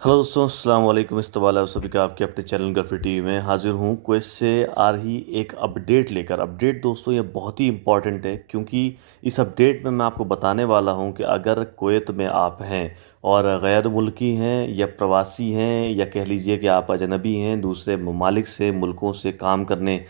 Hello दोस्तों, अस्सलाम वालेकुम। इस्तवाल सभी का आपके अपने चैनल गफरी टीवी में हाजिर हूँ क्वेस से आ रही एक अपडेट लेकर। अपडेट दोस्तों ये बहुत ही इम्पॉर्टेंट है, क्योंकि इस अपडेट में मैं आपको बताने वाला हूँ कि अगर कुवैत में आप हैं और गैर मुल्की हैं या प्रवासी हैं, या कह लीजिए कि आप अजनबी हैं, दूसरे ममालिक से मुल्कों से काम करने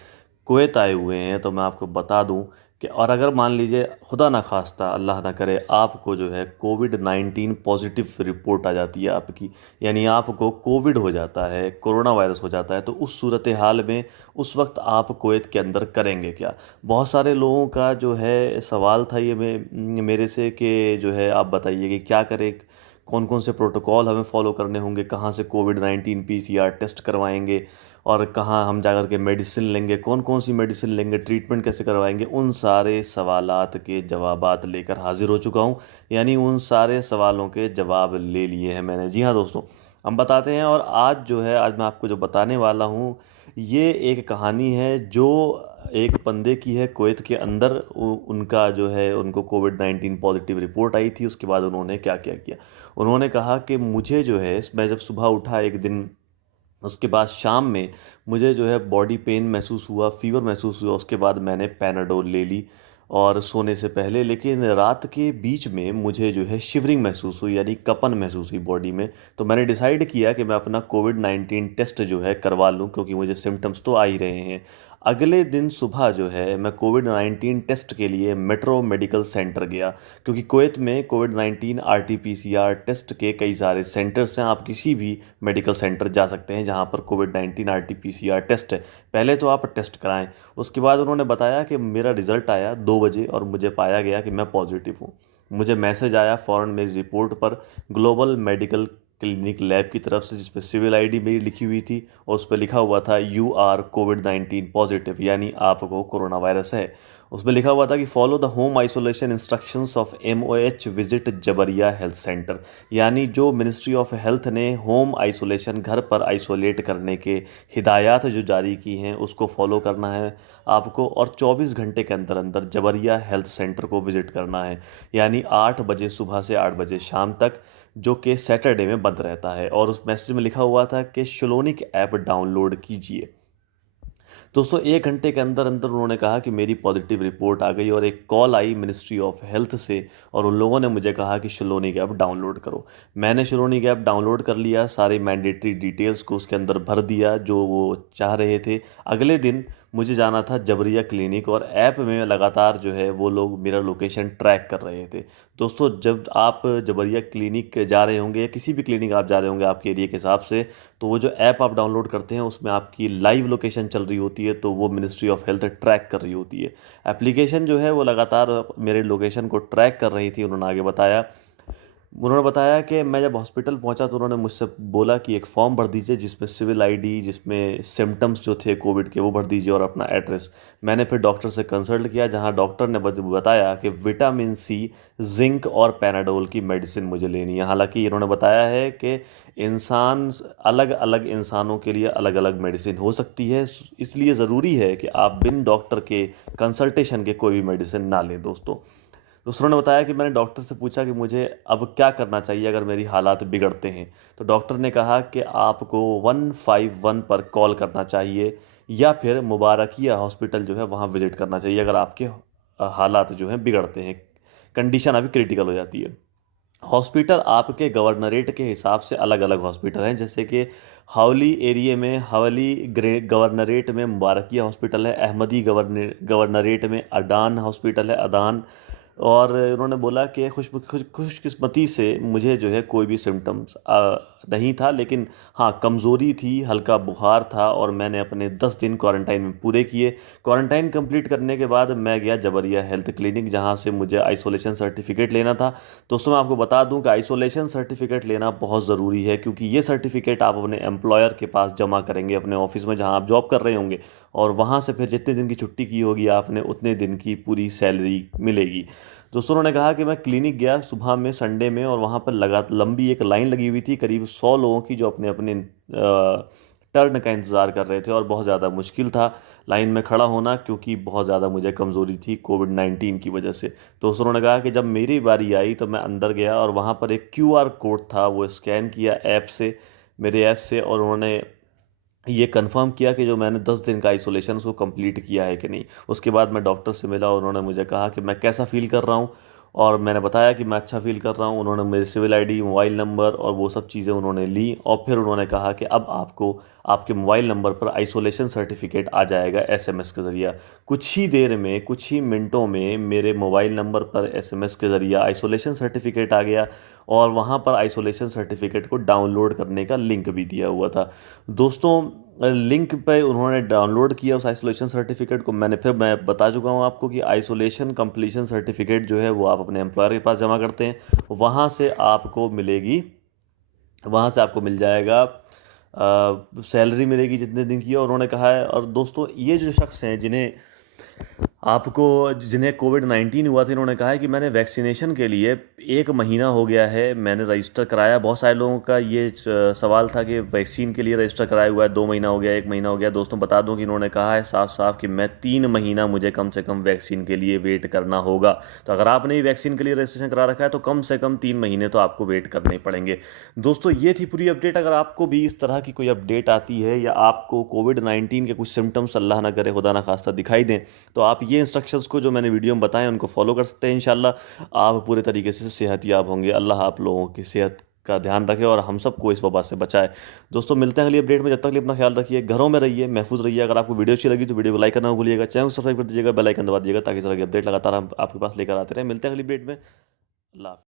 कुवैत आए हुए हैं, तो मैं आपको बता दूं कि और अगर मान लीजिए खुदा ना खास्ता अल्लाह ना करे आपको जो है कोविड-19 पॉजिटिव रिपोर्ट आ जाती है आपकी, यानी आपको कोविड हो जाता है, कोरोना वायरस हो जाता है, तो उस सूरत हाल में उस वक्त आप कुवैत के अंदर करेंगे क्या? बहुत सारे लोगों का जो है सवाल था ये मेरे से कि जो है आप बताइए कि क्या करें, कौन कौन से प्रोटोकॉल हमें फॉलो करने होंगे, कहाँ से कोविड-19 पीसीआर टेस्ट करवाएंगे और कहाँ हम जाकर के मेडिसिन लेंगे, कौन कौन सी मेडिसिन लेंगे, ट्रीटमेंट कैसे करवाएंगे। उन सारे सवालात के जवाबात लेकर हाजिर हो चुका हूँ, यानी उन सारे सवालों के जवाब ले लिए हैं मैंने। जी हाँ दोस्तों, हम बताते हैं। और आज जो है, आज मैं आपको जो बताने वाला हूँ ये एक कहानी है जो एक बंदे की है। कुवैत के अंदर उनका जो है, उनको कोविड-19 पॉजिटिव रिपोर्ट आई थी। उसके बाद उन्होंने क्या क्या किया। उन्होंने कहा कि मुझे जो है, मैं जब सुबह उठा एक दिन, उसके बाद शाम में मुझे जो है बॉडी पेन महसूस हुआ, फीवर महसूस हुआ। उसके बाद मैंने पैनाडोल ले ली और सोने से पहले, लेकिन रात के बीच में मुझे जो है शिवरिंग महसूस हुई, यानी कपन महसूस हुई बॉडी में। तो मैंने डिसाइड किया कि मैं अपना कोविड-19 टेस्ट जो है करवा लूं, क्योंकि मुझे सिम्टम्स तो आ ही रहे हैं। अगले दिन सुबह जो है मैं कोविड-19 टेस्ट के लिए मेट्रो मेडिकल सेंटर गया, क्योंकि कुवैत में कोविड-19 आरटी-पीसीआर टेस्ट के कई सारे सेंटर्स हैं। आप किसी भी मेडिकल सेंटर जा सकते हैं जहां पर कोविड-19 आरटी-पीसीआर टेस्ट है। पहले तो आप टेस्ट कराएं। उसके बाद उन्होंने बताया कि मेरा रिजल्ट आया 2 बजे और मुझे पाया गया कि मैं पॉजिटिव हूँ। मुझे मैसेज आया फ़ौरन मेरी रिपोर्ट पर ग्लोबल मेडिकल क्लिनिक लैब की तरफ से, जिस पे सिविल आईडी मेरी लिखी हुई थी और उस पर लिखा हुआ था यू आर कोविड-19 पॉजिटिव, यानी आपको कोरोना वायरस है। उसमें लिखा हुआ था कि follow the home isolation instructions of MOH visit जबरिया हेल्थ सेंटर, यानी जो मिनिस्ट्री ऑफ हेल्थ ने होम आइसोलेशन, घर पर आइसोलेट करने के हिदायत जो जारी की हैं, उसको फॉलो करना है आपको। और 24 घंटे के अंदर अंदर जबरिया हेल्थ सेंटर को विजिट करना है, यानी 8 बजे सुबह से 8 बजे शाम तक, जो कि सैटरडे में बंद रहता है। और उस मैसेज में लिखा हुआ था कि श्लोनिक ऐप डाउनलोड कीजिए। दोस्तों 1 घंटे के अंदर अंदर उन्होंने कहा कि मेरी पॉजिटिव रिपोर्ट आ गई, और एक call I ministry of health से, और उन लोगों ने मुझे कहा कि शिलोनी ऐप डाउनलोड करो। मैंने शिलोनी ऐप डाउनलोड कर लिया, सारे मैंडेटरी डिटेल्स को उसके अंदर भर दिया जो वो चाह रहे थे। अगले दिन मुझे जाना था जबरिया क्लिनिक, और ऐप में लगातार जो है वो लोग मेरा लोकेशन ट्रैक कर रहे थे। दोस्तों जब आप जबरिया क्लिनिक जा रहे होंगे या किसी भी क्लिनिक आप जा रहे होंगे आपके एरिया के हिसाब से, तो वो जो ऐप आप डाउनलोड करते हैं उसमें आपकी लाइव लोकेशन चल रही होती है, तो वो मिनिस्ट्री ऑफ हेल्थ ट्रैक कर रही होती है। एप्लीकेशन जो है वो लगातार मेरे लोकेशन को ट्रैक कर रही थी। उन्होंने बताया कि मैं जब हॉस्पिटल पहुंचा तो उन्होंने मुझसे बोला कि एक फॉर्म भर दीजिए जिसमें सिविल आईडी, जिसमें सिम्टम्स जो थे कोविड के वो भर दीजिए, और अपना एड्रेस। मैंने फिर डॉक्टर से कंसल्ट किया, जहां डॉक्टर ने बताया कि विटामिन सी, जिंक और पैनाडोल की मेडिसिन मुझे लेनी है। हालांकि इन्होंने बताया है कि इंसान, अलग अलग इंसानों के लिए अलग अलग मेडिसिन हो सकती है, इसलिए ज़रूरी है कि आप बिन डॉक्टर के कंसल्टेशन के कोई भी मेडिसिन ना लें दोस्तों। दूसरों ने बताया कि मैंने डॉक्टर से पूछा कि मुझे अब क्या करना चाहिए अगर मेरी हालात बिगड़ते हैं। तो डॉक्टर ने कहा कि आपको 151 पर कॉल करना चाहिए, या फिर मुबारकिया हॉस्पिटल जो है वहाँ विजिट करना चाहिए अगर आपके हालात जो हैं बिगड़ते हैं, कंडीशन अभी क्रिटिकल हो जाती है। हॉस्पिटल आपके गवर्नरेट के हिसाब से अलग अलग हॉस्पिटल हैं, जैसे कि हावली एरिया में हावली गवर्नरेट में मुबारकिया हॉस्पिटल है, अहमदी गवर्नरेट में अडान हॉस्पिटल है, अदान। और उन्होंने बोला कि खुशकिस्मती से मुझे जो है कोई भी सिम्टम्स नहीं था, लेकिन हाँ कमज़ोरी थी, हल्का बुखार था, और मैंने अपने 10 दिन क्वारंटाइन में पूरे किए। क्वारंटाइन कंप्लीट करने के बाद मैं गया जबरिया हेल्थ क्लिनिक, जहाँ से मुझे आइसोलेशन सर्टिफिकेट लेना था। दोस्तों मैं आपको बता दूं कि आइसोलेशन सर्टिफिकेट लेना बहुत ज़रूरी है, क्योंकि ये सर्टिफिकेट आप अपने एम्प्लॉयर के पास जमा करेंगे, अपने ऑफिस में जहाँ आप जॉब कर रहे होंगे, और वहाँ से फिर जितने दिन की छुट्टी की होगी आपने, उतने दिन की पूरी सैलरी मिलेगी। दोस्तों उन्होंने कहा कि मैं क्लिनिक गया सुबह में संडे में, और वहाँ पर लंबी एक लाइन लगी हुई थी, करीब 100 लोगों की, जो अपने अपने टर्न का इंतज़ार कर रहे थे और बहुत ज़्यादा मुश्किल था लाइन में खड़ा होना, क्योंकि बहुत ज़्यादा मुझे कमज़ोरी थी कोविड-19 की वजह से। तो उस उन्होंने कहा कि जब मेरी बारी आई तो मैं अंदर गया और वहाँ पर एक क्यूआर कोड था, वो स्कैन किया ऐप से, मेरे ऐप से, और उन्होंने ये कंफर्म किया कि जो मैंने 10 दिन का आइसोलेशन उसको कंप्लीट किया है कि नहीं। उसके बाद मैं डॉक्टर से मिला और उन्होंने मुझे कहा कि मैं कैसा फ़ील कर रहा हूँ, और मैंने बताया कि मैं अच्छा फ़ील कर रहा हूँ। उन्होंने मेरी सिविल आईडी, मोबाइल नंबर और वो सब चीज़ें उन्होंने ली, और फिर उन्होंने कहा कि अब आपको आपके मोबाइल नंबर पर आइसोलेशन सर्टिफिकेट आ जाएगा एसएमएस के ज़रिए। कुछ ही देर में, कुछ ही मिनटों में मेरे मोबाइल नंबर पर एसएमएस के ज़रिए आइसोलेशन सर्टिफिकेट आ गया, और वहाँ पर आइसोलेशन सर्टिफिकेट को डाउनलोड करने का लिंक भी दिया हुआ था। दोस्तों, लिंक पे उन्होंने डाउनलोड किया उस आइसोलेशन सर्टिफिकेट को। मैं बता चुका हूँ आपको कि आइसोलेशन कंप्लीशन सर्टिफिकेट जो है वो आप अपने एम्प्लॉयर के पास जमा करते हैं, वहाँ से आपको मिल जाएगा सैलरी मिलेगी जितने दिन की है, और उन्होंने कहा है। और दोस्तों, ये जो शख्स हैं जिन्हें कोविड-19 हुआ था, इन्होंने कहा है कि मैंने वैक्सीनेशन के लिए 1 महीना हो गया है, मैंने रजिस्टर कराया। बहुत सारे लोगों का ये सवाल था कि वैक्सीन के लिए रजिस्टर कराया हुआ है, 2 महीना हो गया, 1 महीना हो गया। दोस्तों, बता दूं कि इन्होंने कहा है साफ साफ कि मैं 3 महीना मुझे कम से कम वैक्सीन के लिए वेट करना होगा। तो अगर आपने भी वैक्सीन के लिए रजिस्ट्रेशन करा रखा है तो कम से कम 3 महीने तो आपको वेट करने ही पड़ेंगे। दोस्तों, ये थी पूरी अपडेट। अगर आपको भी इस तरह की कोई अपडेट आती है, या आपको कोविड-19 के कुछ सिम्टम्स, अल्लाह ना करे, खुदा ना खास्ता, दिखाई दें, तो आप ये इंस्ट्रक्शंस को जो मैंने वीडियो में बताए उनको फॉलो कर सकते हैं। इंशाल्लाह आप पूरे तरीके से सेहतयाब होंगे। अल्लाह आप लोगों की सेहत का ध्यान रखे और हम सबको इस वबा से बचाए। दोस्तों, मिलते हैं अगली अपडेट में। जब तक के लिए अपना ख्याल रखिए, घरों में रहिए, महफूज रहिए। अगर आपको वीडियो अच्छी लगी तो वीडियो को लाइक करना मत भूलिएगा, चैनल को सब्सक्राइब कर दीजिएगा, बेल आइकन दबा दीजिएगा, ताकि इस तरह की अपडेट लगातार हम आपके पास लेकर आते रहें। मिलते हैं अगली अपडेट में। अल्लाह हाफ़िज़।